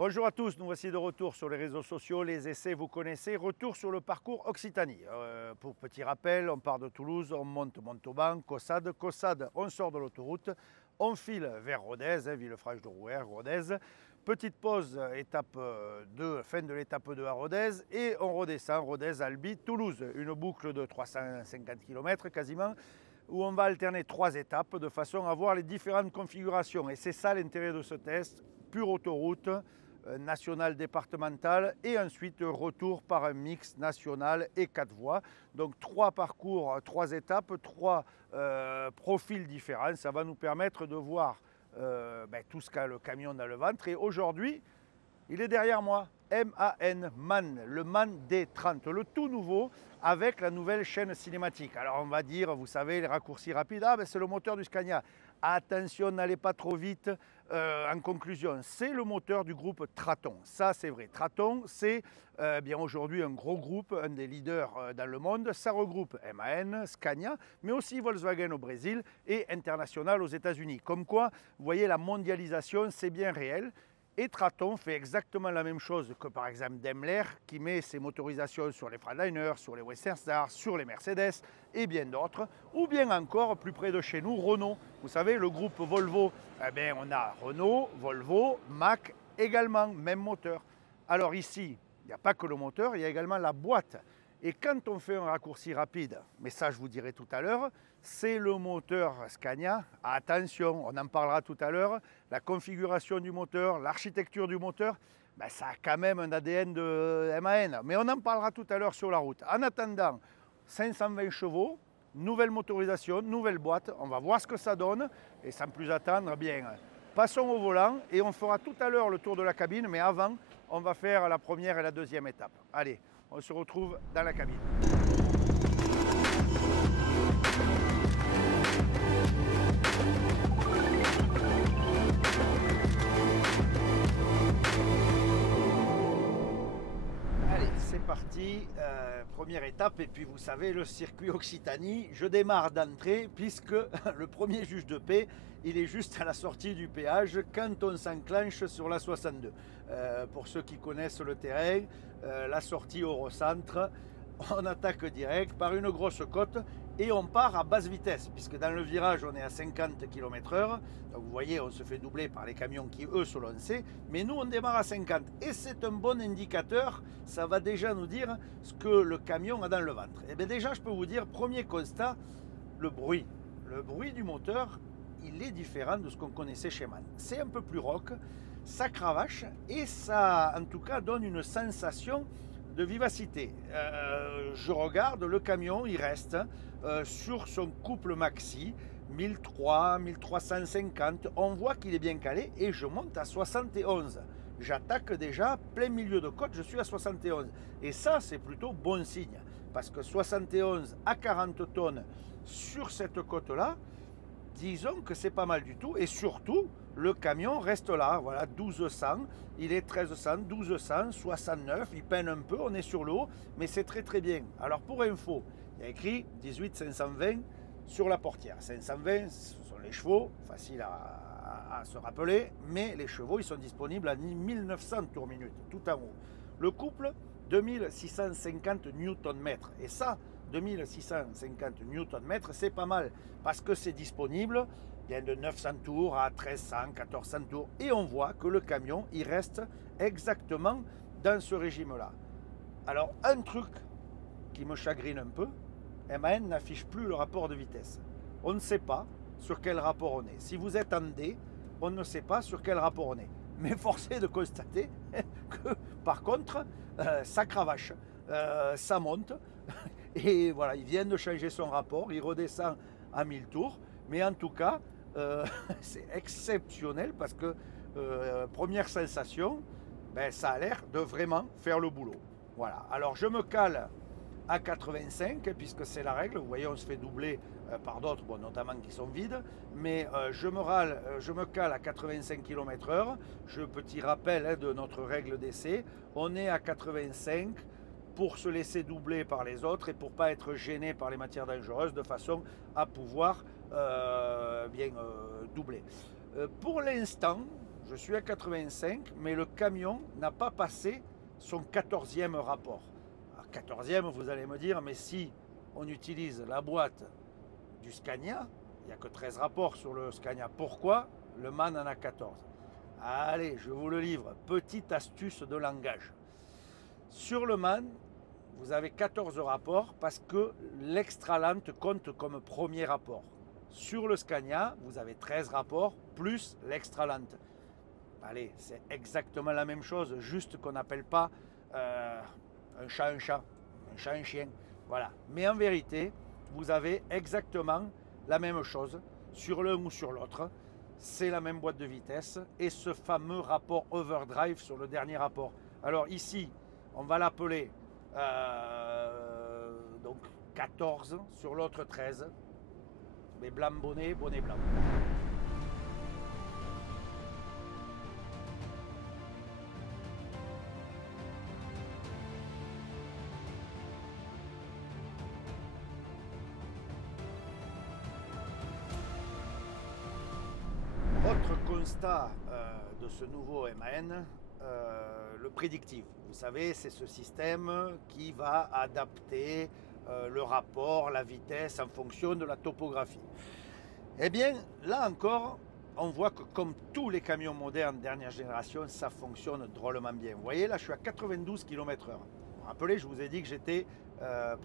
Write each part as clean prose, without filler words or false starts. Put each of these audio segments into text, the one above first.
Bonjour à tous, nous voici de retour sur les réseaux sociaux, les essais vous connaissez, retour sur le parcours Occitanie. Pour petit rappel, on part de Toulouse, on monte Montauban, Caussade, on sort de l'autoroute, on file vers Rodez, Villefranche-de-Rouergue, Rodez. Petite pause, étape 2, fin de l'étape 2 à Rodez et on redescend Rodez, Albi, Toulouse. Une boucle de 350 km quasiment, où on va alterner 3 étapes de façon à voir les différentes configurations. Et c'est ça l'intérêt de ce test, pure autoroute, nationale, départementale et ensuite retour par un mix national et 4 voies. Donc 3 parcours, 3 étapes, 3 profils différents. Ça va nous permettre de voir tout ce qu'a le camion dans le ventre. Et aujourd'hui, il est derrière moi, MAN, le MAN D30, le tout nouveau avec la nouvelle chaîne cinématique. Alors on va dire, vous savez, les raccourcis rapides, c'est le moteur du Scania. Attention, n'allez pas trop vite. En conclusion, c'est le moteur du groupe Traton. Ça, c'est vrai. Traton, c'est bien aujourd'hui un gros groupe, un des leaders dans le monde. Ça regroupe MAN, Scania, mais aussi Volkswagen au Brésil et International aux États-Unis. Comme quoi, vous voyez, la mondialisation, c'est bien réel. Et Traton fait exactement la même chose que par exemple Daimler qui met ses motorisations sur les Freightliner, sur les Western Star, sur les Mercedes et bien d'autres. Ou bien encore plus près de chez nous, Renault. Vous savez, le groupe Volvo, on a Renault, Volvo, Mack également, même moteur. Alors ici, il n'y a pas que le moteur, il y a également la boîte. Et quand on fait un raccourci rapide, mais ça je vous dirai tout à l'heure, c'est le moteur Scania. Attention, on en parlera tout à l'heure, la configuration du moteur, l'architecture du moteur, ça a quand même un ADN de MAN. Mais on en parlera tout à l'heure sur la route. En attendant, 520 chevaux, nouvelle motorisation, nouvelle boîte, on va voir ce que ça donne. Et sans plus attendre, passons au volant et on fera tout à l'heure le tour de la cabine, mais avant, on va faire la première et la deuxième étape. Allez, on se retrouve dans la cabine. Allez, c'est parti, première étape, et puis vous savez, le circuit Occitanie, je démarre d'entrée puisque le premier juge de paix, il est juste à la sortie du péage quand on s'enclenche sur la 62. Pour ceux qui connaissent le terrain, la sortie Eurocentre, on attaque direct par une grosse côte et on part à basse vitesse puisque dans le virage on est à 50 km/h. Donc vous voyez, on se fait doubler par les camions qui eux se lancent, mais nous on démarre à 50 et c'est un bon indicateur. Ça va déjà nous dire ce que le camion a dans le ventre. Et bien déjà je peux vous dire, premier constat, le bruit du moteur, il est différent de ce qu'on connaissait chez MAN. C'est un peu plus rock, ça cravache et ça en tout cas donne une sensation de vivacité. Je regarde le camion, il reste sur son couple maxi 1300, 1350, on voit qu'il est bien calé et je monte à 71. J'attaque déjà plein milieu de côte, je suis à 71 et ça c'est plutôt bon signe parce que 71 à 40 tonnes sur cette côte là, disons que c'est pas mal du tout et surtout le camion reste là, voilà, 1200, il est 1300, 1200, 69, il peine un peu, on est sur le haut, mais c'est très très bien. Alors pour info, il y a écrit 18 520 sur la portière. 520, ce sont les chevaux, facile à se rappeler, mais les chevaux ils sont disponibles à 1900 tours minute, tout en haut. Le couple, 2650 Nm, et ça, 2650 Nm, c'est pas mal, parce que c'est disponible bien de 900 tours à 1300, 1400 tours, et on voit que le camion, il reste exactement dans ce régime-là. Alors, un truc qui me chagrine un peu, MAN n'affiche plus le rapport de vitesse. On ne sait pas sur quel rapport on est. Si vous êtes en D, on ne sait pas sur quel rapport on est. Mais force est de constater que, par contre, ça cravache, ça monte. Et voilà, il vient de changer son rapport, il redescend à 1000 tours. Mais en tout cas, c'est exceptionnel parce que, première sensation, ça a l'air de vraiment faire le boulot. Voilà, alors je me cale à 85 puisque c'est la règle. Vous voyez, on se fait doubler par d'autres, bon, notamment qui sont vides, mais je me cale à 85 km/h. Petit rappel de notre règle d'essai, on est à 85 pour se laisser doubler par les autres et pour ne pas être gêné par les matières dangereuses, de façon à pouvoir doubler. Pour l'instant, je suis à 85, mais le camion n'a pas passé son 14e rapport. À 14e, vous allez me dire, mais si on utilise la boîte du Scania, il n'y a que 13 rapports sur le Scania. Pourquoi le MAN en a 14? Allez, je vous le livre. Petite astuce de langage. Sur le MAN, vous avez 14 rapports parce que l'extra lente compte comme premier rapport. Sur le Scania, vous avez 13 rapports plus l'extra lente. Allez, c'est exactement la même chose, juste qu'on n'appelle pas un chat, un chien. Voilà. Mais en vérité, vous avez exactement la même chose sur l'un ou sur l'autre. C'est la même boîte de vitesse et ce fameux rapport overdrive sur le dernier rapport. Alors ici, on va l'appeler donc 14, sur l'autre 13. Mais blanc bonnet, bonnet blanc. Autre constat de ce nouveau MAN, le prédictif. Vous savez, c'est ce système qui va adapter le rapport, la vitesse en fonction de la topographie. Eh bien, là encore, on voit que comme tous les camions modernes dernière génération, ça fonctionne drôlement bien. Vous voyez, là, je suis à 92 km/h. Vous vous rappelez, je vous ai dit que j'étais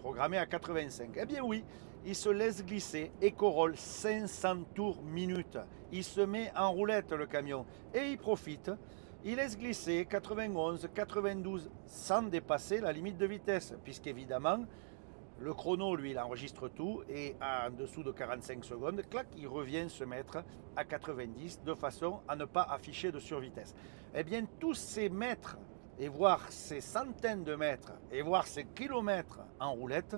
programmé à 85. Eh bien oui, il se laisse glisser, éco-roll 500 tours minute. Il se met en roulette le camion et il profite. Il laisse glisser 91, 92 sans dépasser la limite de vitesse, puisqu'évidemment, le chrono, lui, il enregistre tout et en dessous de 45 secondes, clac, il revient se mettre à 90 de façon à ne pas afficher de survitesse. Eh bien, tous ces mètres et voir ces centaines de mètres et voir ces kilomètres en roulette,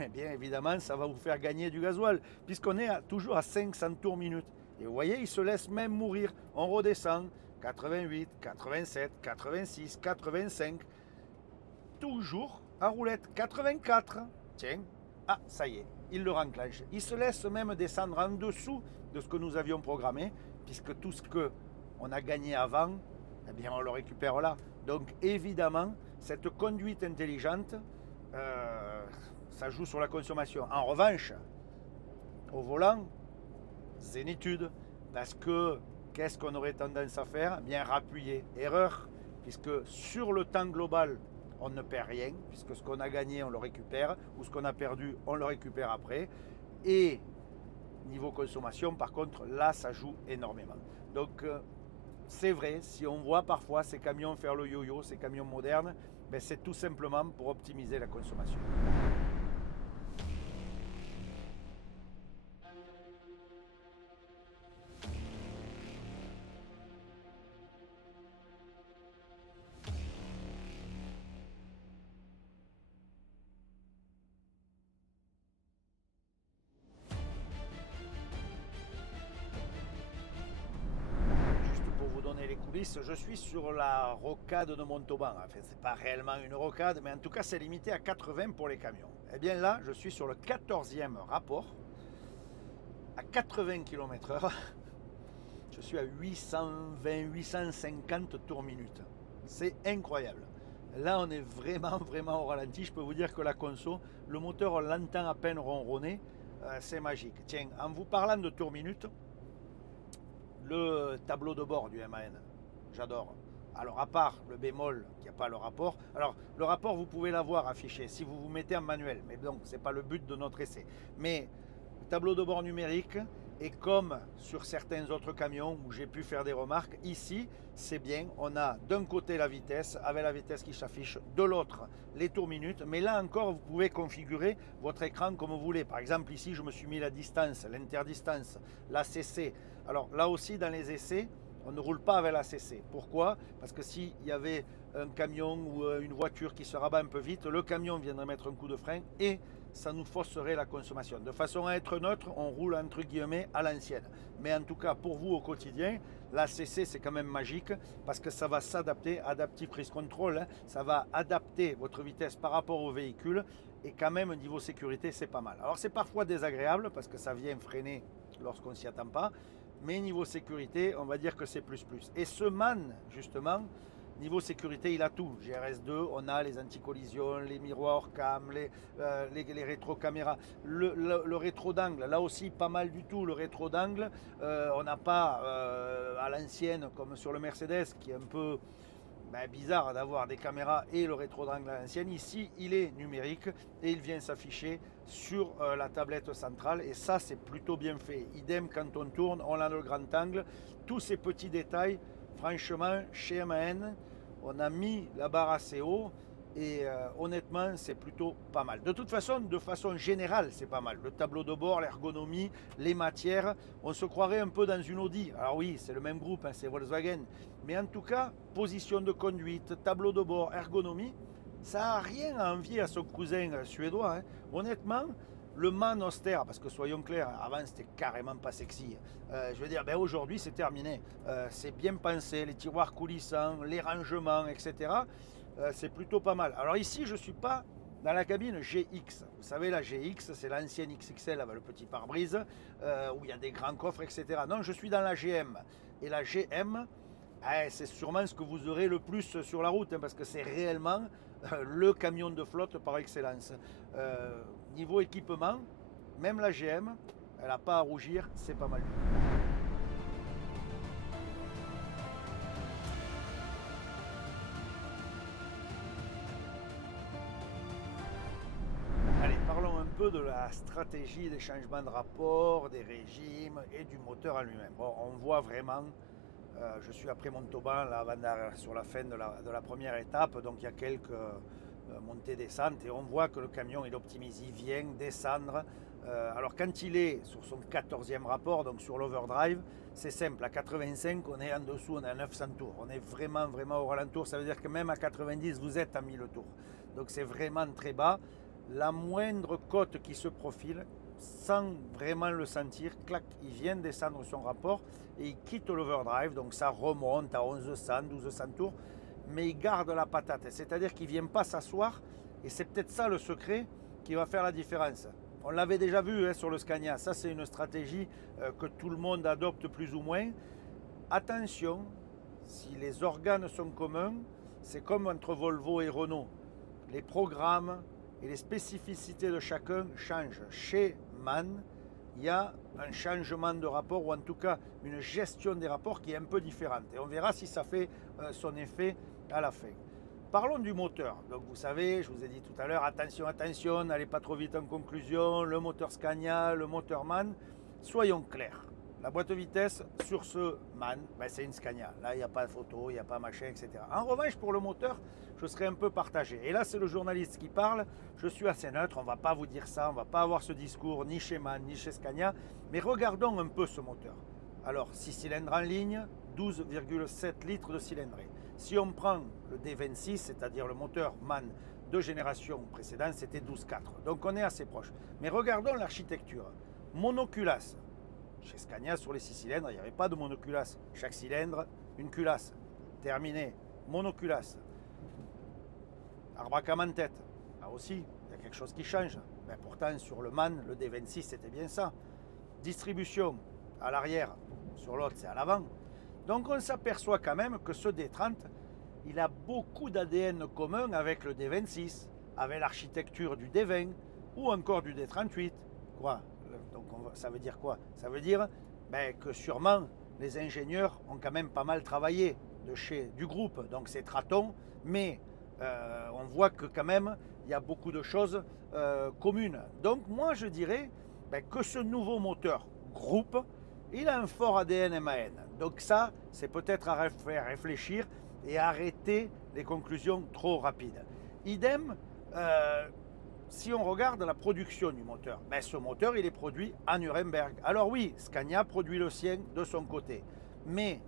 eh bien évidemment, ça va vous faire gagner du gasoil puisqu'on est toujours à 500 tours minute. Et vous voyez, il se laisse même mourir. On redescend 88, 87, 86, 85, toujours en roulette. 84. Tiens, ah, ça y est, il le renclenche. Il se laisse même descendre en dessous de ce que nous avions programmé, puisque tout ce qu'on a gagné avant, eh bien, on le récupère là. Donc, évidemment, cette conduite intelligente, ça joue sur la consommation. En revanche, au volant, zénitude, parce que qu'est-ce qu'on aurait tendance à faire? Bien, rappuyer. Erreur, puisque sur le temps global, on ne perd rien, puisque ce qu'on a gagné, on le récupère, ou ce qu'on a perdu, on le récupère après. Et niveau consommation, par contre, là, ça joue énormément. Donc, c'est vrai, si on voit parfois ces camions faire le yo-yo, ces camions modernes, ben c'est tout simplement pour optimiser la consommation. Les coulisses, je suis sur la rocade de Montauban. Enfin, c'est pas réellement une rocade, mais en tout cas, c'est limité à 80 pour les camions. Et bien là, je suis sur le 14e rapport, à 80 km/h. Je suis à 820, 850 tours minute. C'est incroyable. Là, on est vraiment au ralenti. Je peux vous dire que la conso, le moteur, on l'entend à peine ronronner. C'est magique. Tiens, en vous parlant de tours minute, le tableau de bord du MAN, j'adore. Alors à part le bémol qui n'a pas le rapport, alors le rapport vous pouvez l'avoir affiché si vous vous mettez en manuel, mais donc c'est pas le but de notre essai. Mais le tableau de bord numérique, et comme sur certains autres camions où j'ai pu faire des remarques, ici c'est bien, on a d'un côté la vitesse avec la vitesse qui s'affiche, de l'autre les tours minutes, mais là encore vous pouvez configurer votre écran comme vous voulez. Par exemple ici je me suis mis la distance, l'interdistance, l'ACC. Alors là aussi dans les essais, on ne roule pas avec l'ACC. Pourquoi? Parce que s'il y avait un camion ou une voiture qui se rabat un peu vite, le camion viendrait mettre un coup de frein et ça nous fausserait la consommation. De façon à être neutre, on roule entre guillemets à l'ancienne. Mais en tout cas, pour vous au quotidien, l'ACC c'est quand même magique parce que ça va s'adapter, Adaptive Cruise Control, hein, ça va adapter votre vitesse par rapport au véhicule et quand même niveau sécurité c'est pas mal. Alors c'est parfois désagréable parce que ça vient freiner lorsqu'on ne s'y attend pas, mais niveau sécurité, on va dire que c'est plus plus. Et ce MAN, justement, niveau sécurité, il a tout. GRS2, on a les anti-collisions, les miroirs cam, les rétro-caméras. Le rétro d'angle, là aussi pas mal du tout. Le rétro d'angle, on n'a pas à l'ancienne, comme sur le Mercedes, qui est un peu bizarre d'avoir des caméras et le rétro d'angle à l'ancienne. Ici, il est numérique et il vient s'afficher sur la tablette centrale. Et ça, c'est plutôt bien fait. Idem, quand on tourne, on a le grand angle. Tous ces petits détails, franchement, chez MAN, on a mis la barre assez haut et honnêtement c'est plutôt pas mal. De toute façon, de façon générale, c'est pas mal. Le tableau de bord, l'ergonomie, les matières, on se croirait un peu dans une Audi. Alors oui, c'est le même groupe, hein, c'est Volkswagen, mais en tout cas, position de conduite, tableau de bord, ergonomie, ça n'a rien à envier à son cousin suédois, hein. Honnêtement, le MAN austère, parce que soyons clairs, avant c'était carrément pas sexy. Je veux dire, aujourd'hui c'est terminé. C'est bien pensé, les tiroirs coulissants, les rangements, etc. C'est plutôt pas mal. Alors ici, je ne suis pas dans la cabine GX. Vous savez, la GX, c'est l'ancienne XXL avec le petit pare-brise, où il y a des grands coffres, etc. Non, je suis dans la GM. Et la GM, c'est sûrement ce que vous aurez le plus sur la route, hein, parce que c'est réellement le camion de flotte par excellence. Niveau équipement, même la GM, elle n'a pas à rougir, c'est pas mal. Allez, parlons un peu de la stratégie des changements de rapport, des régimes et du moteur en lui-même. Bon, on voit vraiment, je suis après Montauban, là, sur la fin de la première étape, donc il y a quelques montées-descentes et on voit que le camion il optimise, il vient descendre. Alors quand il est sur son 14e rapport, donc sur l'overdrive, c'est simple, à 85 on est en dessous, on est à 900 tours, on est vraiment au ralenti, ça veut dire que même à 90 vous êtes à 1000 tours, donc c'est vraiment très bas. La moindre côte qui se profile, sans vraiment le sentir, clac, il vient descendre son rapport et il quitte l'overdrive, donc ça remonte à 1100, 1200 tours, mais il garde la patate, c'est-à-dire qu'il ne vient pas s'asseoir, et c'est peut-être ça le secret qui va faire la différence. On l'avait déjà vu hein, sur le Scania, ça c'est une stratégie que tout le monde adopte plus ou moins. Attention, si les organes sont communs, c'est comme entre Volvo et Renault. Les programmes et les spécificités de chacun changent. Chez MAN, il y a un changement de rapport, ou en tout cas une gestion des rapports qui est un peu différente. Et on verra si ça fait son effet à la fin. Parlons du moteur. Donc vous savez, je vous ai dit tout à l'heure, attention, n'allez pas trop vite en conclusion, le moteur Scania, le moteur MAN, soyons clairs. La boîte de vitesse sur ce MAN, c'est une Scania. Là, il n'y a pas de photo, il n'y a pas machin, etc. En revanche, pour le moteur, je serai un peu partagé. Et là, c'est le journaliste qui parle. Je suis assez neutre, on ne va pas vous dire ça, on ne va pas avoir ce discours ni chez MAN, ni chez Scania. Mais regardons un peu ce moteur. Alors, 6 cylindres en ligne, 12,7 litres de cylindrée. Si on prend le D26, c'est-à-dire le moteur MAN de génération précédente, c'était 12,4. Donc on est assez proche. Mais regardons l'architecture. Monoculasse. Chez Scania, sur les 6 cylindres, il n'y avait pas de monoculasse. Chaque cylindre, une culasse. Terminé. Monoculasse. Arbre à cam en tête. Là aussi, il y a quelque chose qui change. Mais pourtant, sur le MAN, le D26, c'était bien ça. Distribution à l'arrière. Sur l'autre, c'est à l'avant. Donc on s'aperçoit quand même que ce D30, il a beaucoup d'ADN commun avec le D26, avec l'architecture du D20 ou encore du D38. Quoi? Donc ça veut dire quoi? Ça veut dire que sûrement les ingénieurs ont quand même pas mal travaillé du groupe, donc c'est Traton, mais on voit que quand même il y a beaucoup de choses communes. Donc moi je dirais que ce nouveau moteur groupe, il a un fort ADN MAN. Donc ça, c'est peut-être à faire réfléchir et arrêter les conclusions trop rapides. Idem, si on regarde la production du moteur, ce moteur, il est produit à Nuremberg. Alors oui, Scania produit le sien de son côté, mais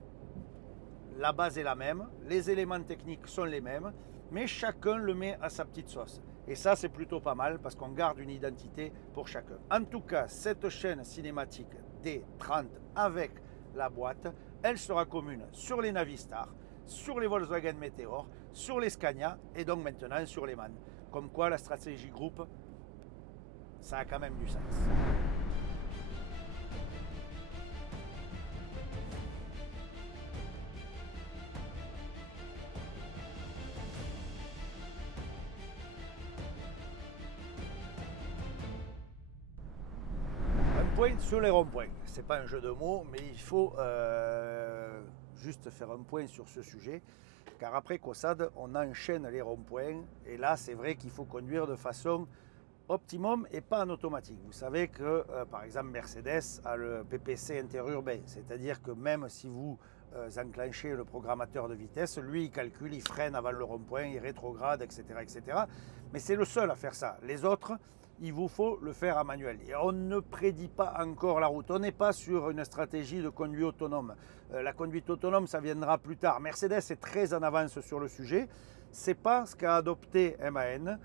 la base est la même, les éléments techniques sont les mêmes, mais chacun le met à sa petite sauce. Et ça, c'est plutôt pas mal parce qu'on garde une identité pour chacun. En tout cas, cette chaîne cinématique D30 avec la boîte, elle sera commune sur les Navistar, sur les Volkswagen Meteor, sur les Scania et donc maintenant sur les MAN. Comme quoi la stratégie groupe, ça a quand même du sens. point sur les ronds-points. C'est pas un jeu de mots, mais il faut juste faire un point sur ce sujet. Car après Caussade, on enchaîne les ronds-points. Et là, c'est vrai qu'il faut conduire de façon optimum et pas en automatique. Vous savez que, par exemple, Mercedes a le PPC interurbain. C'est-à-dire que même si vous enclenchez le programmateur de vitesse, lui, il calcule, il freine avant le rond-point, il rétrograde, etc., etc. Mais c'est le seul à faire ça. Les autres, il vous faut le faire à manuel. Et on ne prédit pas encore la route. On n'est pas sur une stratégie de conduite autonome. La conduite autonome, ça viendra plus tard. Mercedes est très en avance sur le sujet. C'est pas ce qu'a adopté MAN.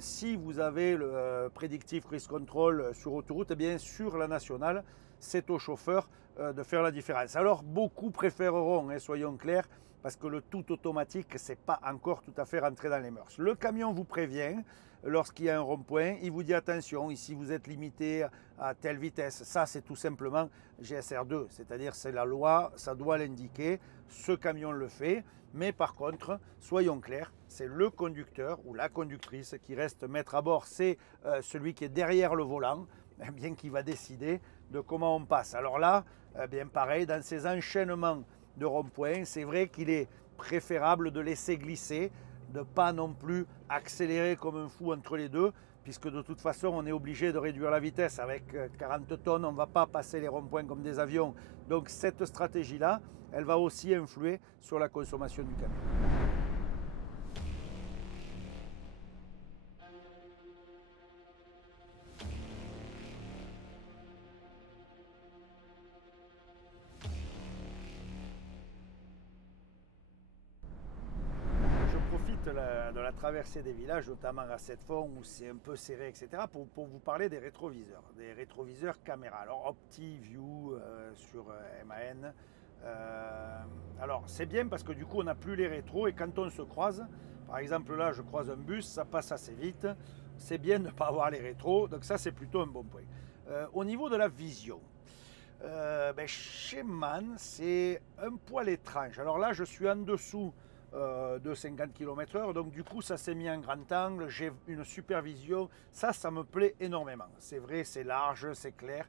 Si vous avez le Predictive Cruise Control sur autoroute, eh bien sur la nationale, c'est au chauffeur de faire la différence. Alors beaucoup préféreront, soyons clairs, parce que le tout automatique, c'est pas encore tout à fait rentré dans les mœurs. Le camion vous prévient lorsqu'il y a un rond-point, il vous dit attention, ici vous êtes limité à telle vitesse. Ça, c'est tout simplement GSR2, c'est-à-dire c'est la loi, ça doit l'indiquer, ce camion le fait. Mais par contre, soyons clairs, c'est le conducteur ou la conductrice qui reste maître à bord, c'est celui qui est derrière le volant, bien qui va décider de comment on passe. Alors là, bien pareil, dans ces enchaînements de ronds-points, c'est vrai qu'il est préférable de laisser glisser, de ne pas non plus accélérer comme un fou entre les deux, puisque de toute façon on est obligé de réduire la vitesse. Avec 40 tonnes, on ne va pas passer les ronds-points comme des avions. Donc cette stratégie-là, elle va aussi influer sur la consommation du camion. De la traversée des villages, notamment à Sept-Fonds où c'est un peu serré, etc., pour vous parler des rétroviseurs caméra. Alors OptiView sur MAN. Alors c'est bien parce que du coup on n'a plus les rétros et quand on se croise, par exemple là je croise un bus, ça passe assez vite, c'est bien de ne pas avoir les rétros, donc ça c'est plutôt un bon point. Au niveau de la vision, chez MAN c'est un poil étrange. Alors là je suis en dessous de 50 km/h, donc du coup ça s'est mis en grand angle, j'ai une supervision, ça me plaît énormément. C'est vrai, c'est large, c'est clair.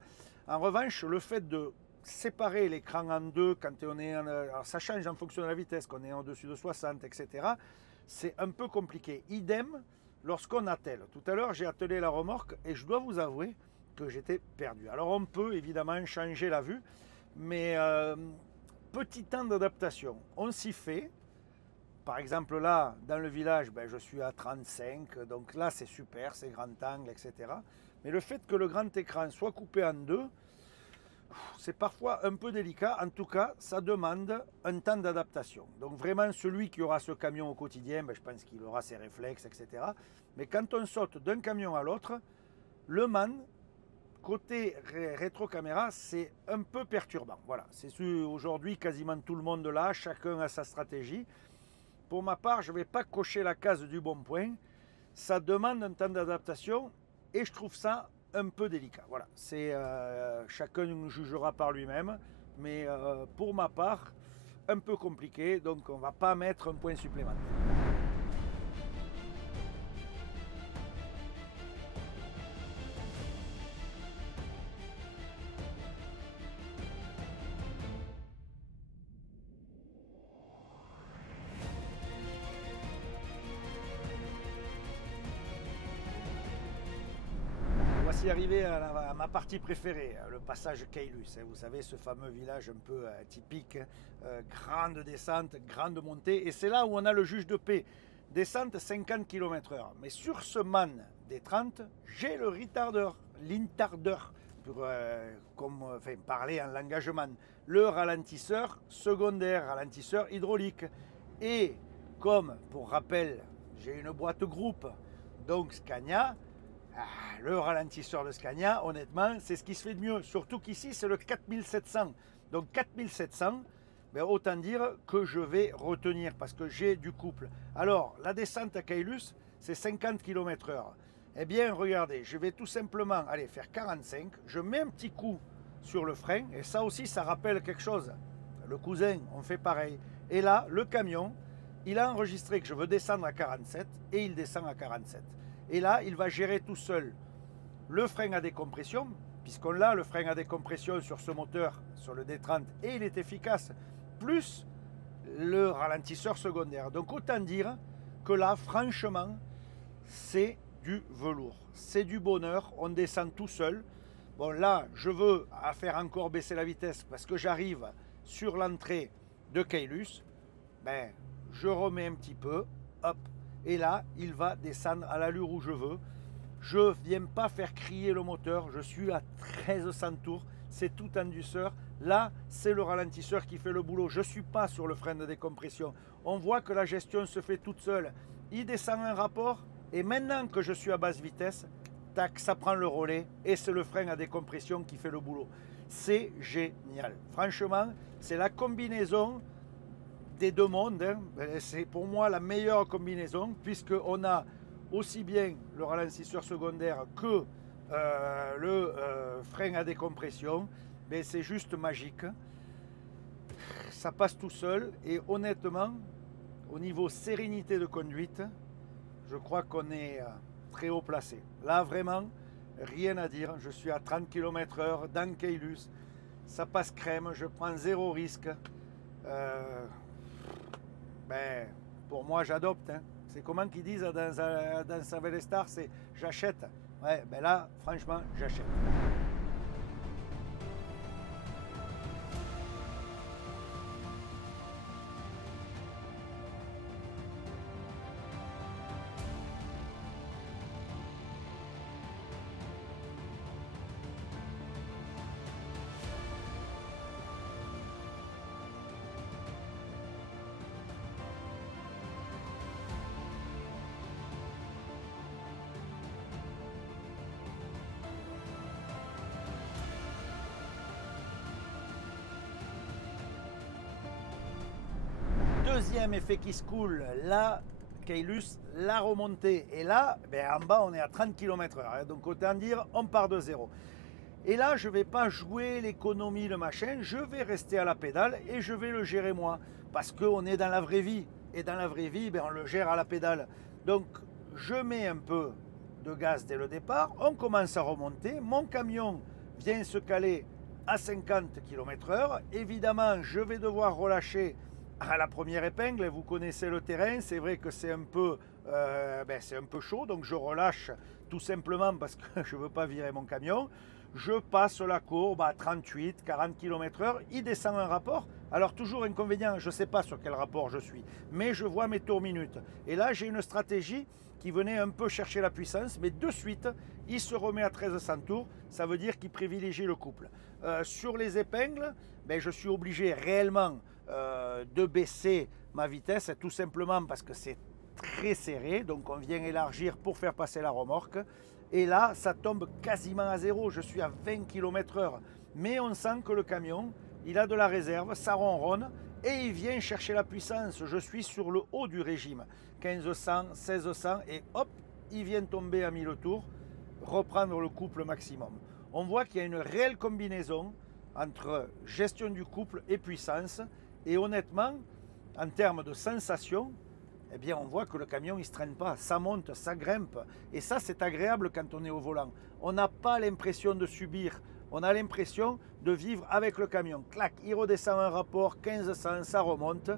En revanche, le fait de séparer l'écran en deux quand on est alors ça change en fonction de la vitesse, qu'on est au-dessus de 60, etc. C'est un peu compliqué. Idem lorsqu'on attelle. Tout à l'heure j'ai attelé la remorque et je dois vous avouer que j'étais perdu. Alors on peut évidemment changer la vue, mais petit temps d'adaptation, on s'y fait. Par exemple là, dans le village, je suis à 35, donc là c'est super, c'est grand angle, etc. Mais le fait que le grand écran soit coupé en deux, c'est parfois un peu délicat. En tout cas, ça demande un temps d'adaptation. Donc vraiment, celui qui aura ce camion au quotidien, je pense qu'il aura ses réflexes, etc. Mais quand on saute d'un camion à l'autre, le MAN, côté rétro-caméra, c'est un peu perturbant. Voilà, c'est aujourd'hui quasiment tout le monde là, chacun a sa stratégie. Pour ma part, je ne vais pas cocher la case du bon point. Ça demande un temps d'adaptation et je trouve ça un peu délicat. Voilà, chacun jugera par lui-même, mais pour ma part, un peu compliqué. Donc, on ne va pas mettre un point supplémentaire. Voici arrivé à ma partie préférée, le passage Caylus. Vous savez, ce fameux village un peu typique, grande descente, grande montée. Et c'est là où on a le juge de paix. Descente 50 km/h. Mais sur ce MAN des 30, j'ai le retardeur, l'intardeur, pour parler en langage MAN. Le ralentisseur secondaire, ralentisseur hydraulique. Et comme, pour rappel, j'ai une boîte groupe, donc Scania, le ralentisseur de Scania, honnêtement, c'est ce qui se fait de mieux. Surtout qu'ici, c'est le 4700. Donc 4700, autant dire que je vais retenir parce que j'ai du couple. Alors, la descente à Caylus, c'est 50 km/h. Eh bien, regardez, je vais tout simplement aller faire 45. Je mets un petit coup sur le frein. Et ça aussi, ça rappelle quelque chose. Le cousin, on fait pareil. Et là, le camion, il a enregistré que je veux descendre à 47 et il descend à 47. Et là, il va gérer tout seul le frein à décompression puisqu'on l'a, le frein à décompression sur ce moteur, sur le D30, et il est efficace, plus le ralentisseur secondaire. Donc autant dire que là, franchement, c'est du velours, c'est du bonheur, on descend tout seul. Bon là, je veux faire encore baisser la vitesse parce que j'arrive sur l'entrée de Caylus, ben, je remets un petit peu, hop, et là, il va descendre à l'allure où je veux. Je ne viens pas faire crier le moteur, je suis à 1300 tours, c'est tout en douceur. Là, c'est le ralentisseur qui fait le boulot, je ne suis pas sur le frein de décompression. On voit que la gestion se fait toute seule. Il descend un rapport, et maintenant que je suis à basse vitesse, tac, ça prend le relais, et c'est le frein à décompression qui fait le boulot. C'est génial. Franchement, c'est la combinaison des deux mondes. Hein. C'est pour moi la meilleure combinaison, puisqu'on a aussi bien le ralentisseur secondaire que le frein à décompression. Mais c'est juste magique. Ça passe tout seul, et honnêtement, au niveau sérénité de conduite, je crois qu'on est très haut placé. Là, vraiment, rien à dire. Je suis à 30 km/h dans Caylus. Ça passe crème, je prends zéro risque. Ben, pour moi, j'adopte. Hein. C'est comment qu'ils disent dans Savel Star, c'est j'achète. Ouais, ben là, franchement, j'achète. Deuxième effet qui se coule, là, Caylus, la remontée. Et là, ben, en bas, on est à 30 km/h. Hein, donc autant dire, on part de zéro. Et là, je ne vais pas jouer l'économie, le machin. Je vais rester à la pédale et je vais le gérer moi. Parce qu'on est dans la vraie vie. Et dans la vraie vie, ben, on le gère à la pédale. Donc, je mets un peu de gaz dès le départ. On commence à remonter. Mon camion vient se caler à 50 km/h. Évidemment, je vais devoir relâcher à la première épingle. Vous connaissez le terrain, c'est vrai que c'est un peu chaud, donc je relâche tout simplement parce que je ne veux pas virer mon camion. Je passe la courbe à 38, 40 km/h, il descend un rapport. Alors toujours inconvénient, je ne sais pas sur quel rapport je suis, mais je vois mes tours minutes. Et là j'ai une stratégie qui venait un peu chercher la puissance, mais de suite il se remet à 1300 tours, ça veut dire qu'il privilégie le couple. Sur les épingles, ben, je suis obligé réellement de baisser ma vitesse, tout simplement parce que c'est très serré, donc on vient élargir pour faire passer la remorque, et là ça tombe quasiment à zéro, je suis à 20 km/h, mais on sent que le camion, il a de la réserve, ça ronronne, et il vient chercher la puissance. Je suis sur le haut du régime, 1500, 1600, et hop, il vient tomber à 1000 tours, reprendre le couple maximum. On voit qu'il y a une réelle combinaison entre gestion du couple et puissance. Et honnêtement, en termes de sensation, eh bien, on voit que le camion, il ne se traîne pas. Ça monte, ça grimpe. Et ça, c'est agréable quand on est au volant. On n'a pas l'impression de subir. On a l'impression de vivre avec le camion. Clac, il redescend un rapport, 1500, ça remonte.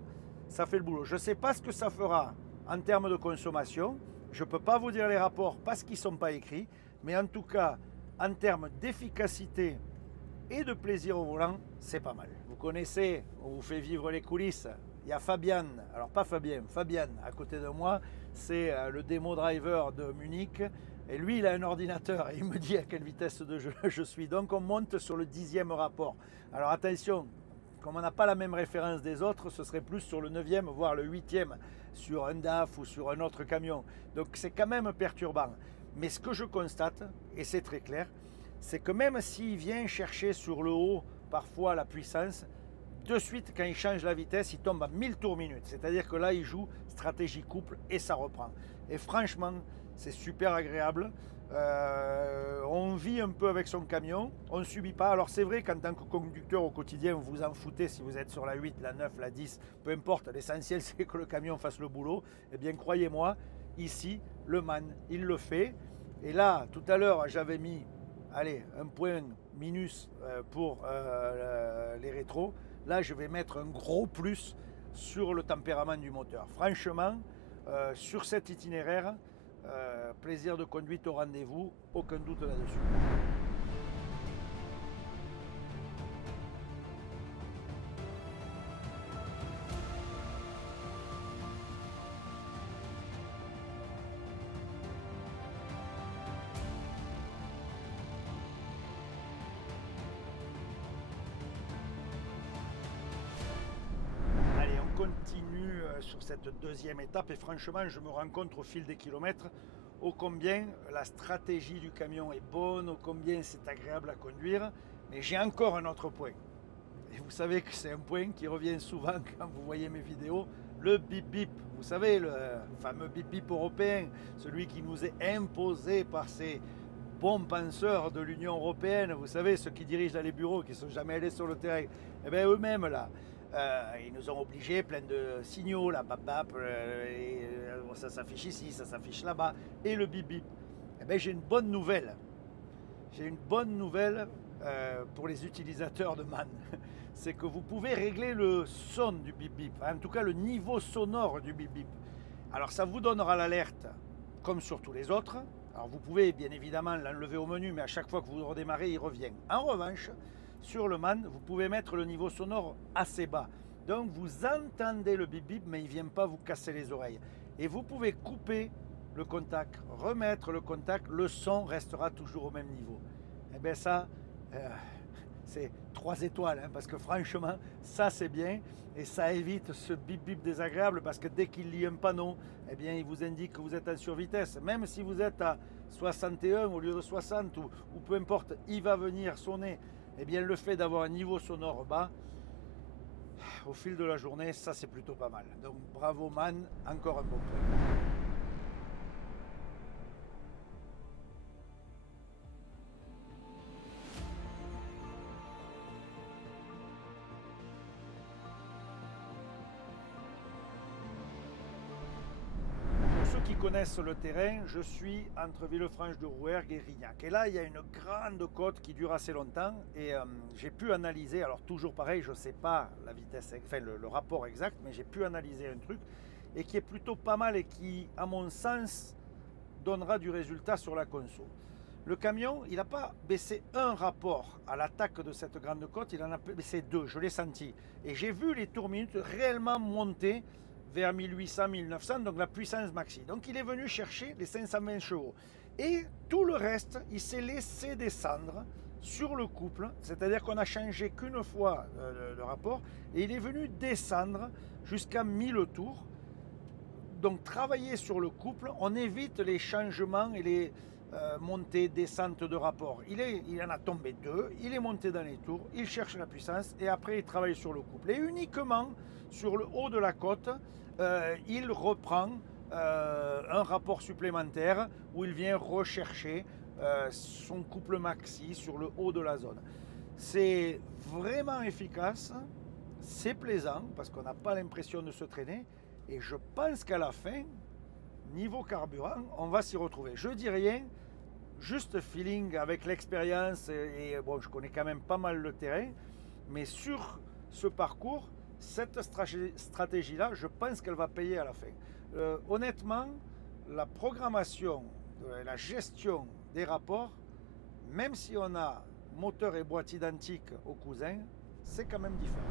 Ça fait le boulot. Je ne sais pas ce que ça fera en termes de consommation. Je ne peux pas vous dire les rapports parce qu'ils ne sont pas écrits. Mais en tout cas, en termes d'efficacité et de plaisir au volant, c'est pas mal. Vous connaissez, on vous fait vivre les coulisses. Il y a Fabian, alors pas Fabien, Fabian à côté de moi, c'est le démo driver de Munich. Et lui, il a un ordinateur et il me dit à quelle vitesse de jeu je suis. Donc on monte sur le 10e rapport. Alors attention, comme on n'a pas la même référence des autres, ce serait plus sur le 9e, voire le 8e, sur un DAF ou sur un autre camion. Donc c'est quand même perturbant. Mais ce que je constate, et c'est très clair, c'est que même s'il vient chercher sur le haut parfois la puissance, de suite quand il change la vitesse, il tombe à 1000 tours minute. C'est-à-dire que là, il joue stratégie couple et ça reprend. Et franchement, c'est super agréable. On vit un peu avec son camion, on ne subit pas. Alors c'est vrai qu'en tant que conducteur au quotidien, vous vous en foutez si vous êtes sur la 8, la 9, la 10, peu importe. L'essentiel, c'est que le camion fasse le boulot. Eh bien, croyez-moi, ici, le man, il le fait. Et là, tout à l'heure, j'avais mis allez, un point minus pour les rétros. Là, je vais mettre un gros plus sur le tempérament du moteur. Franchement, sur cet itinéraire, plaisir de conduite au rendez-vous, aucun doute là-dessus. Allez, on continue sur cette deuxième étape et franchement, je me rends compte au fil des kilomètres ô combien la stratégie du camion est bonne, ô combien c'est agréable à conduire. Mais j'ai encore un autre point. Et vous savez que c'est un point qui revient souvent quand vous voyez mes vidéos, le bip bip. Vous savez, le fameux bip bip européen, celui qui nous est imposé par ces bons penseurs de l'Union européenne, vous savez, ceux qui dirigent les bureaux, qui ne sont jamais allés sur le terrain. Eh bien, eux-mêmes, là, ils nous ont obligés, plein de signaux, là, bap bap, ça s'affiche ici, ça s'affiche là-bas, et le bip bip. Eh bien, j'ai une bonne nouvelle. J'ai une bonne nouvelle pour les utilisateurs de MAN. C'est que vous pouvez régler le son du bip bip, en tout cas le niveau sonore du bip bip. Alors ça vous donnera l'alerte comme sur tous les autres. Alors vous pouvez bien évidemment l'enlever au menu, mais à chaque fois que vous redémarrez, il revient. En revanche, sur le MAN, vous pouvez mettre le niveau sonore assez bas. Donc vous entendez le bip bip, mais il ne vient pas vous casser les oreilles. Et vous pouvez couper le contact, remettre le contact, le son restera toujours au même niveau. Et bien ça, c'est 3 étoiles, hein, parce que franchement, ça c'est bien, et ça évite ce bip bip désagréable, parce que dès qu'il lit un panneau, eh bien il vous indique que vous êtes en survitesse. Même si vous êtes à 61 au lieu de 60, ou peu importe, il va venir sonner. Eh bien le fait d'avoir un niveau sonore bas, au fil de la journée, ça c'est plutôt pas mal. Donc bravo MAN, encore un bon point. Qui connaissent le terrain, je suis entre Villefranche de Rouergue et Rignac. Et là, il y a une grande côte qui dure assez longtemps et j'ai pu analyser, alors toujours pareil, je ne sais pas la vitesse, enfin le rapport exact, mais j'ai pu analyser un truc et qui est plutôt pas mal et qui, à mon sens, donnera du résultat sur la conso. Le camion, il n'a pas baissé un rapport à l'attaque de cette grande côte, il en a baissé 2, je l'ai senti. Et j'ai vu les tours minutes réellement monter vers 1800-1900, donc la puissance maxi. Donc il est venu chercher les 520 chevaux. Et tout le reste, il s'est laissé descendre sur le couple, c'est-à-dire qu'on a changé qu'une fois le rapport, et il est venu descendre jusqu'à 1000 tours. Donc travailler sur le couple, on évite les changements et les montées, descentes de rapport. Il en a tombé 2, il est monté dans les tours, il cherche la puissance, et après il travaille sur le couple. Et uniquement sur le haut de la côte, il reprend un rapport supplémentaire où il vient rechercher son couple maxi sur le haut de la zone. C'est vraiment efficace, c'est plaisant parce qu'on n'a pas l'impression de se traîner et je pense qu'à la fin, niveau carburant, on va s'y retrouver. Je dis rien, juste feeling avec l'expérience et bon, je connais quand même pas mal le terrain, mais sur ce parcours, cette stratégie-là, je pense qu'elle va payer à la fin. Honnêtement, la programmation, la gestion des rapports, même si on a moteur et boîte identiques aux cousins, c'est quand même différent.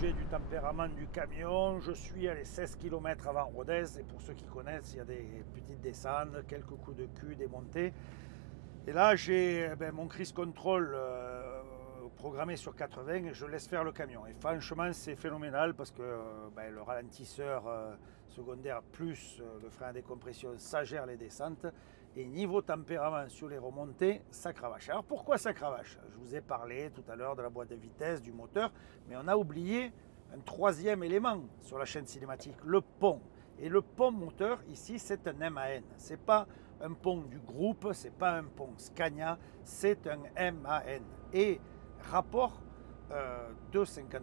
Du tempérament du camion, je suis à les 16 km avant Rodez et pour ceux qui connaissent, il y a des petites descentes, quelques coups de cul, des montées. Et là, j'ai mon cruise control programmé sur 80 et je laisse faire le camion. Et franchement, c'est phénoménal parce que le ralentisseur secondaire plus le frein à décompression, ça gère les descentes. Et niveau tempérament sur les remontées, ça cravache. Alors pourquoi ça cravache? Je vous ai parlé tout à l'heure de la boîte de vitesse, du moteur, mais on a oublié un troisième élément sur la chaîne cinématique, le pont. Et le pont moteur ici, c'est un MAN. C'est pas un pont du groupe, c'est pas un pont Scania, c'est un MAN. Et rapport 2,52.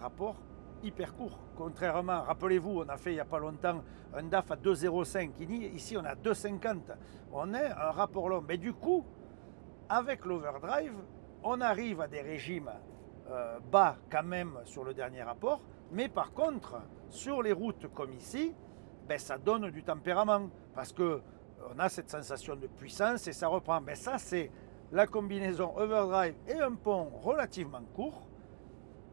Rapport hyper court. Contrairement, rappelez-vous, on a fait il n'y a pas longtemps un DAF à 2,05. Ici, on a 2,50. On est un rapport long. Mais du coup, avec l'overdrive, on arrive à des régimes bas quand même sur le dernier rapport. Mais par contre, sur les routes comme ici, ben, ça donne du tempérament. Parce que on a cette sensation de puissance et ça reprend. Ben, ça, c'est la combinaison overdrive et un pont relativement court.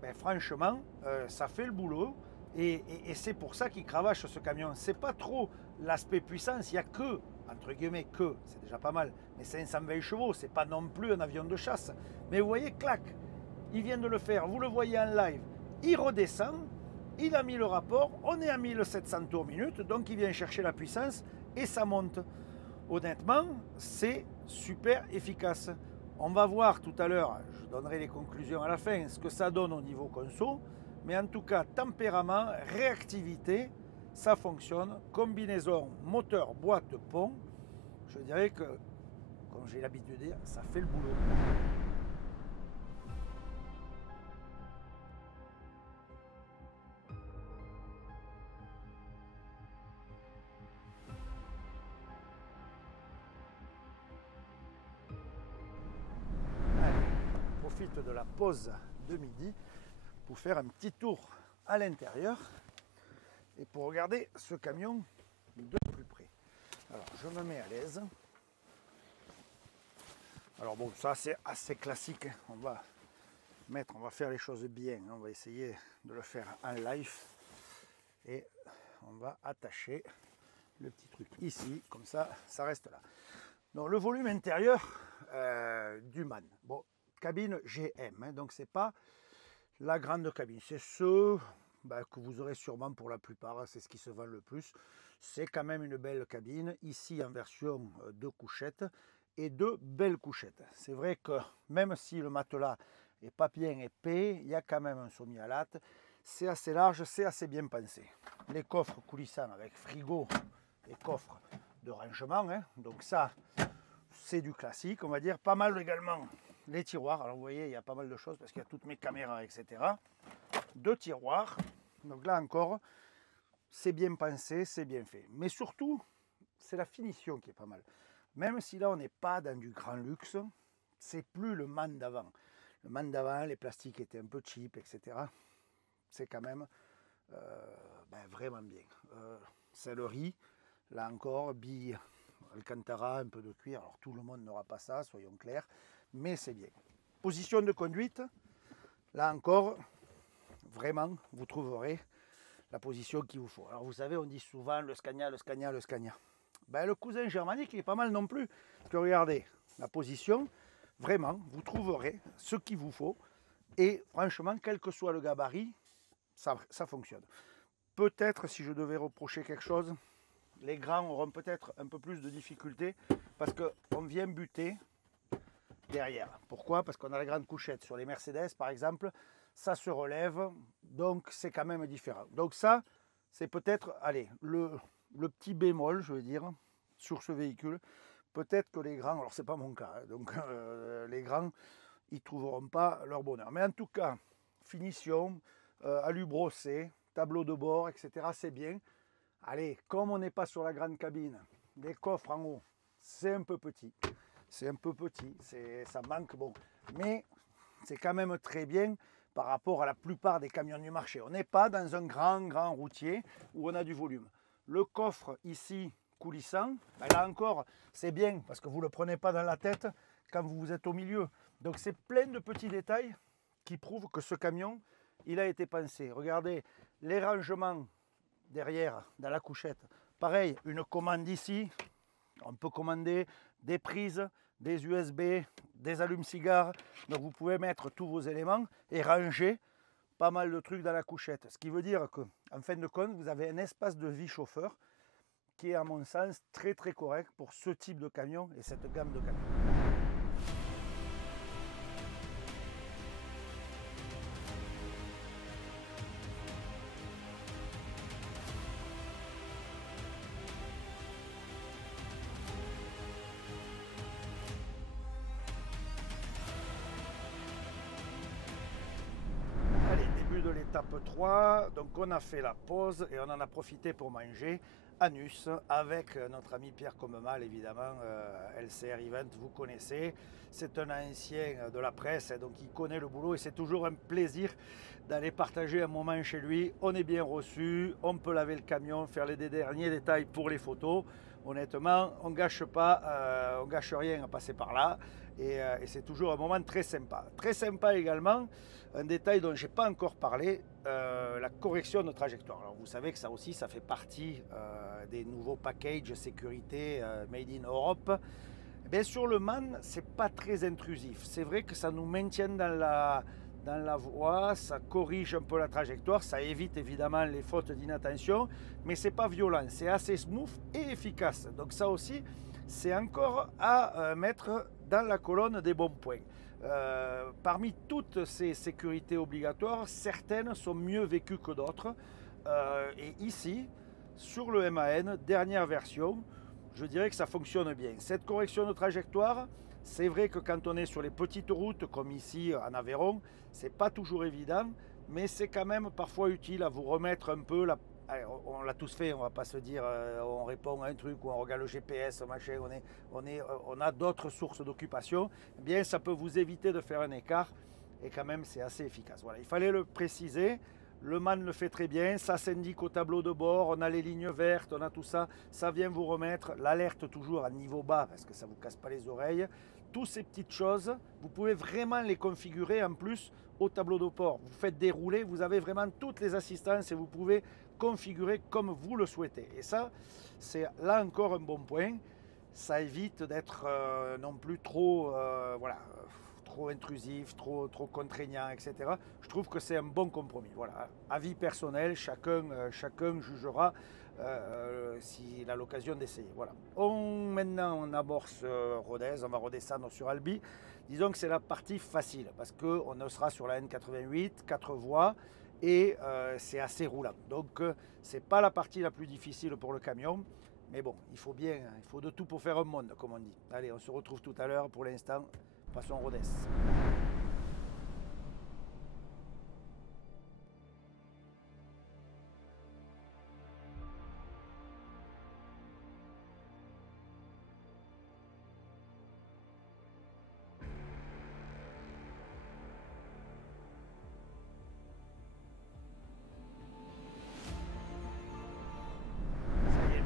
Ben, franchement, ça fait le boulot. Et c'est pour ça qu'il cravache ce camion. C'est pas trop l'aspect puissance. Il n'y a que, entre guillemets, que, c'est déjà pas mal, mais 520 chevaux. C'est pas non plus un avion de chasse. Mais vous voyez, clac, il vient de le faire. Vous le voyez en live. Il redescend. Il a mis le rapport. On est à 1700 tours minute. Donc il vient chercher la puissance et ça monte. Honnêtement, c'est super efficace. On va voir tout à l'heure, je donnerai les conclusions à la fin, ce que ça donne au niveau conso. Mais en tout cas, tempérament, réactivité, ça fonctionne. Combinaison moteur, boîte, pont. Je dirais que, comme j'ai l'habitude de dire, ça fait le boulot. De la pause de midi pour faire un petit tour à l'intérieur et pour regarder ce camion de plus près. Alors je me mets à l'aise. Alors bon, ça c'est assez classique, on va faire les choses bien, on va essayer de le faire en live et on va attacher le petit truc ici, comme ça reste là. Donc le volume intérieur du MAN. Bon, cabine GM, hein, donc c'est pas la grande cabine, c'est ce que vous aurez sûrement pour la plupart, c'est ce qui se vend le plus. C'est quand même une belle cabine, ici en version de couchette et de belles couchettes. C'est vrai que même si le matelas est pas bien épais, il y a quand même un sommialate, c'est assez large, c'est assez bien pensé. Les coffres coulissants avec frigo et coffres de rangement, hein, donc ça c'est du classique, on va dire. Pas mal également les tiroirs. Alors vous voyez, il y a pas mal de choses parce qu'il y a toutes mes caméras, etc. Deux tiroirs. Donc là encore, c'est bien pensé, c'est bien fait. Mais surtout, c'est la finition qui est pas mal. Même si là, on n'est pas dans du grand luxe, c'est plus le MAN d'avant. Le MAN d'avant, les plastiques étaient un peu cheap, etc. C'est quand même vraiment bien. Sellerie, là encore, billes Alcantara, un peu de cuir. Alors tout le monde n'aura pas ça, soyons clairs, mais c'est bien. Position de conduite, là encore, vraiment, vous trouverez la position qu'il vous faut. Alors vous savez, on dit souvent le Scania, le Scania, le Scania. Ben, le cousin germanique, il est pas mal non plus. Parce que regardez, la position, vraiment, vous trouverez ce qu'il vous faut. Et franchement, quel que soit le gabarit, ça fonctionne. Peut-être, si je devais reprocher quelque chose, les grands auront peut-être un peu plus de difficultés parce qu'on vient buter derrière. Pourquoi? Parce qu'on a la grande couchette. Sur les Mercedes, par exemple, ça se relève, donc c'est quand même différent. Donc ça, c'est peut-être, allez, le petit bémol, je veux dire, sur ce véhicule. Peut-être que les grands, alors c'est pas mon cas, hein, donc les grands, ils trouveront pas leur bonheur. Mais en tout cas, finition, alu brossé, tableau de bord, etc., c'est bien. Allez, comme on n'est pas sur la grande cabine, les coffres en haut, c'est un peu petit. C'est un peu petit, ça manque, bon. Mais c'est quand même très bien par rapport à la plupart des camions du marché. On n'est pas dans un grand routier où on a du volume. Le coffre ici, coulissant, ben là encore, c'est bien parce que vous ne le prenez pas dans la tête quand vous êtes au milieu. Donc c'est plein de petits détails qui prouvent que ce camion, il a été pensé. Regardez, les rangements derrière, dans la couchette. Pareil, une commande ici, on peut commander des prises, des USB, des allumes-cigares. Donc vous pouvez mettre tous vos éléments et ranger pas mal de trucs dans la couchette. Ce qui veut dire qu'en fin de compte, vous avez un espace de vie chauffeur qui est à mon sens très correct pour ce type de camion et cette gamme de camions. étape 3. Donc on a fait la pause et on en a profité pour manger à Nus avec notre ami Pierre Commemal, évidemment, LCR Event, vous connaissez. C'est un ancien de la presse, donc il connaît le boulot et c'est toujours un plaisir d'aller partager un moment chez lui. On est bien reçu, on peut laver le camion, faire les derniers détails pour les photos. Honnêtement, on gâche pas, on gâche rien à passer par là et c'est toujours un moment très sympa. Très sympa également, un détail dont je n'ai pas encore parlé, la correction de trajectoire. Alors vous savez que ça aussi, ça fait partie des nouveaux packages sécurité made in Europe. Bien sur le MAN, c'est pas très intrusif. C'est vrai que ça nous maintient dans la voie, ça corrige un peu la trajectoire, ça évite évidemment les fautes d'inattention, mais c'est pas violent, c'est assez smooth et efficace. Donc ça aussi, c'est encore à mettre dans la colonne des bons points. Parmi toutes ces sécurités obligatoires, certaines sont mieux vécues que d'autres. Et ici, sur le MAN, dernière version, je dirais que ça fonctionne bien. Cette correction de trajectoire, c'est vrai que quand on est sur les petites routes, comme ici en Aveyron, c'est pas toujours évident, mais c'est quand même parfois utile à vous remettre un peu. Allez, on l'a tous fait, on va pas se dire, on répond à un truc ou on regarde le GPS, machin, on a d'autres sources d'occupation. Eh bien, ça peut vous éviter de faire un écart et quand même c'est assez efficace. Voilà, il fallait le préciser. Le MAN le fait très bien, ça s'indique au tableau de bord, on a les lignes vertes, on a tout ça, ça vient vous remettre l'alerte toujours à niveau bas parce que ça ne vous casse pas les oreilles. Toutes ces petites choses, vous pouvez vraiment les configurer en plus au tableau de bord. Vous faites dérouler, vous avez vraiment toutes les assistances et vous pouvez configurer comme vous le souhaitez. Et ça, c'est là encore un bon point. Ça évite d'être non plus trop, trop intrusif, trop contraignant, etc. Je trouve que c'est un bon compromis. Voilà, avis personnel, chacun jugera s'il a l'occasion d'essayer. Voilà. Maintenant, on amorce Rodez, on va redescendre sur Albi. Disons que c'est la partie facile parce qu'on sera sur la N88, 4 voies et c'est assez roulant. Donc, c'est pas la partie la plus difficile pour le camion. Mais bon, il faut de tout pour faire un monde, comme on dit. Allez, on se retrouve tout à l'heure. Pour l'instant, passons Rodez.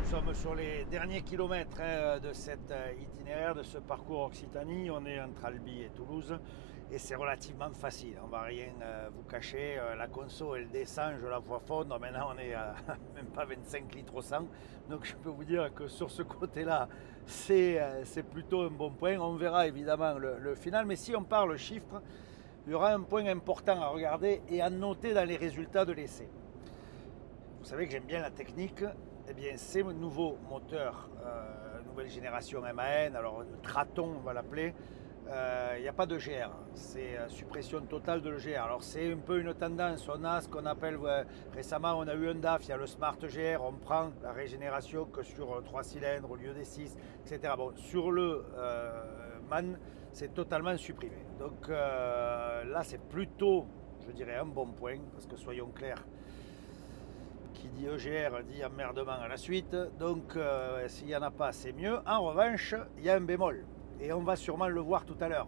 Nous sommes sur les derniers kilomètres de cet itinéraire, de ce parcours Occitanie. On est entre Albi et Toulouse et c'est relativement facile. On ne va rien vous cacher. La conso, elle descend, je la vois fondre. Maintenant, on est à même pas 25 litres au 100. Donc, je peux vous dire que sur ce côté-là, c'est plutôt un bon point. On verra évidemment le final. Mais si on parle chiffres, il y aura un point important à regarder et à noter dans les résultats de l'essai. Vous savez que j'aime bien la technique. Eh bien, ces nouveaux moteurs, nouvelle génération MAN, alors Traton on va l'appeler, il n'y a pas de GR, c'est suppression totale de l'EGR. Alors c'est un peu une tendance, on a ce qu'on appelle, récemment on a eu un DAF, il y a le Smart GR, on prend la régénération que sur 3 cylindres au lieu des 6, etc. Bon, sur le MAN, c'est totalement supprimé. Donc là c'est plutôt, je dirais, un bon point, parce que soyons clairs, qui dit EGR dit emmerdement à la suite, donc s'il n'y en a pas c'est mieux. En revanche, il y a un bémol, et on va sûrement le voir tout à l'heure.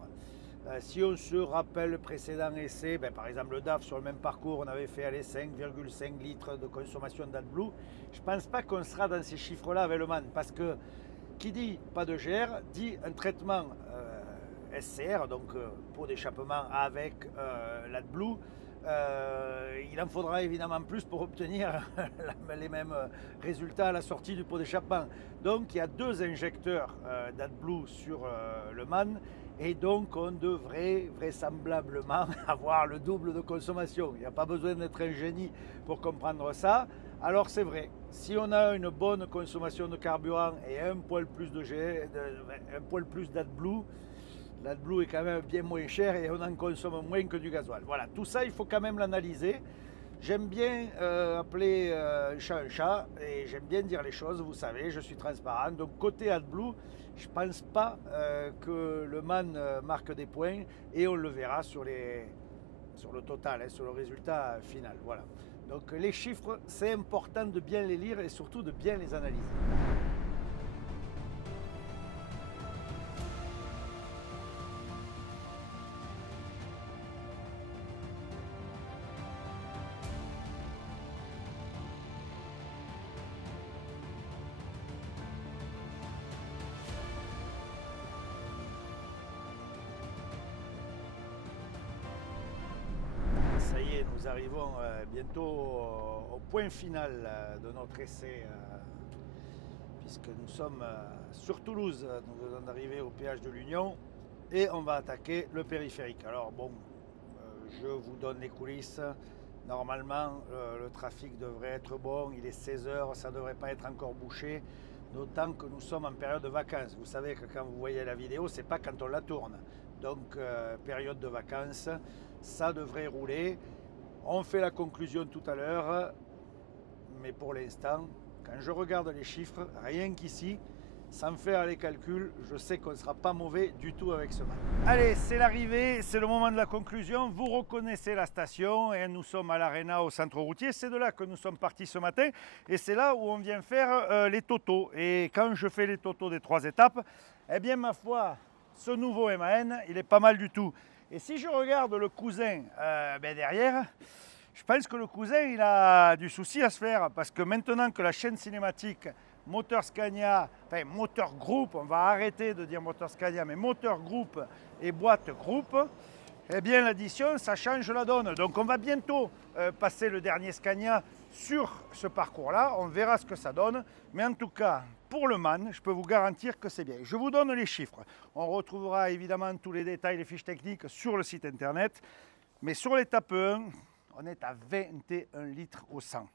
Si on se rappelle le précédent essai, par exemple le DAF sur le même parcours, on avait fait 5,5 litres de consommation d'AdBlue. Je ne pense pas qu'on sera dans ces chiffres-là avec le MAN, parce que qui dit pas de GR, dit un traitement SCR, donc pot d'échappement avec l'AdBlue. Il en faudra évidemment plus pour obtenir les mêmes résultats à la sortie du pot d'échappement. Donc il y a 2 injecteurs d'AdBlue sur le MAN et donc on devrait vraisemblablement avoir le double de consommation. Il n'y a pas besoin d'être un génie pour comprendre ça. Alors c'est vrai, si on a une bonne consommation de carburant et un poil plus d'AdBlue, l'AdBlue est quand même bien moins cher et on en consomme moins que du gasoil. Voilà, tout ça, il faut quand même l'analyser. J'aime bien appeler un chat un chat et j'aime bien dire les choses, vous savez, je suis transparent. Donc côté AdBlue, je ne pense pas que le MAN marque des points et on le verra sur les sur le total, hein, sur le résultat final. Voilà. Donc les chiffres, c'est important de bien les lire et surtout de bien les analyser. Ça y est, nous arrivons bientôt au point final de notre essai, puisque nous sommes sur Toulouse. Nous venons d'arriver au péage de l'Union et on va attaquer le périphérique. Alors bon, je vous donne les coulisses. Normalement, le trafic devrait être bon. Il est 16 h, ça ne devrait pas être encore bouché. D'autant que nous sommes en période de vacances. Vous savez que quand vous voyez la vidéo, c'est pas quand on la tourne. Donc, période de vacances, ça devrait rouler. On fait la conclusion tout à l'heure. Mais pour l'instant, quand je regarde les chiffres, rien qu'ici, sans faire les calculs, je sais qu'on ne sera pas mauvais du tout avec ce match. Allez, c'est l'arrivée, c'est le moment de la conclusion. Vous reconnaissez la station et nous sommes à l'Arena au centre routier. C'est de là que nous sommes partis ce matin et c'est là où on vient faire les totaux. Et quand je fais les totaux des 3 étapes, eh bien ma foi, ce nouveau MAN, il est pas mal du tout. Et si je regarde le cousin derrière, je pense que le cousin, il a du souci à se faire parce que maintenant que la chaîne cinématique Moteur Scania, enfin Moteur Group, on va arrêter de dire Moteur Scania, mais Moteur Group et boîte Group, eh bien l'addition, ça change la donne. Donc on va bientôt passer le dernier Scania sur ce parcours-là, on verra ce que ça donne. Mais en tout cas, pour le MAN, je peux vous garantir que c'est bien. Je vous donne les chiffres. On retrouvera évidemment tous les détails, les fiches techniques sur le site internet. Mais sur l'étape 1, on est à 21 litres au 100.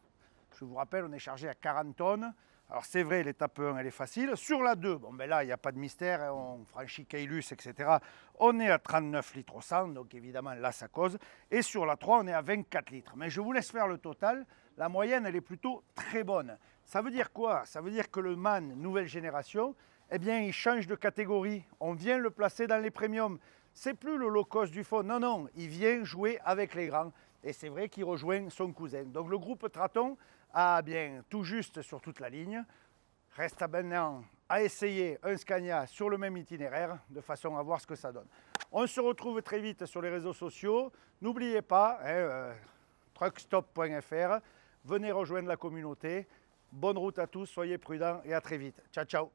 Je vous rappelle, on est chargé à 40 tonnes. Alors c'est vrai, l'étape 1, elle est facile. Sur la 2, bon ben là, il n'y a pas de mystère, on franchit Caylus, etc. On est à 39 litres au 100, donc évidemment, là, ça cause. Et sur la 3, on est à 24 litres. Mais je vous laisse faire le total. La moyenne, elle est plutôt très bonne. Ça veut dire quoi? Ça veut dire que le MAN nouvelle génération, eh bien, il change de catégorie. On vient le placer dans les premiums. C'est plus le low cost du fond. Non, non, il vient jouer avec les grands. Et c'est vrai qu'il rejoint son cousin. Donc le groupe Traton a bien tout juste sur toute la ligne. Reste maintenant à essayer un Scania sur le même itinéraire de façon à voir ce que ça donne. On se retrouve très vite sur les réseaux sociaux. N'oubliez pas, truckstop.fr. Venez rejoindre la communauté. Bonne route à tous, soyez prudents et à très vite. Ciao, ciao.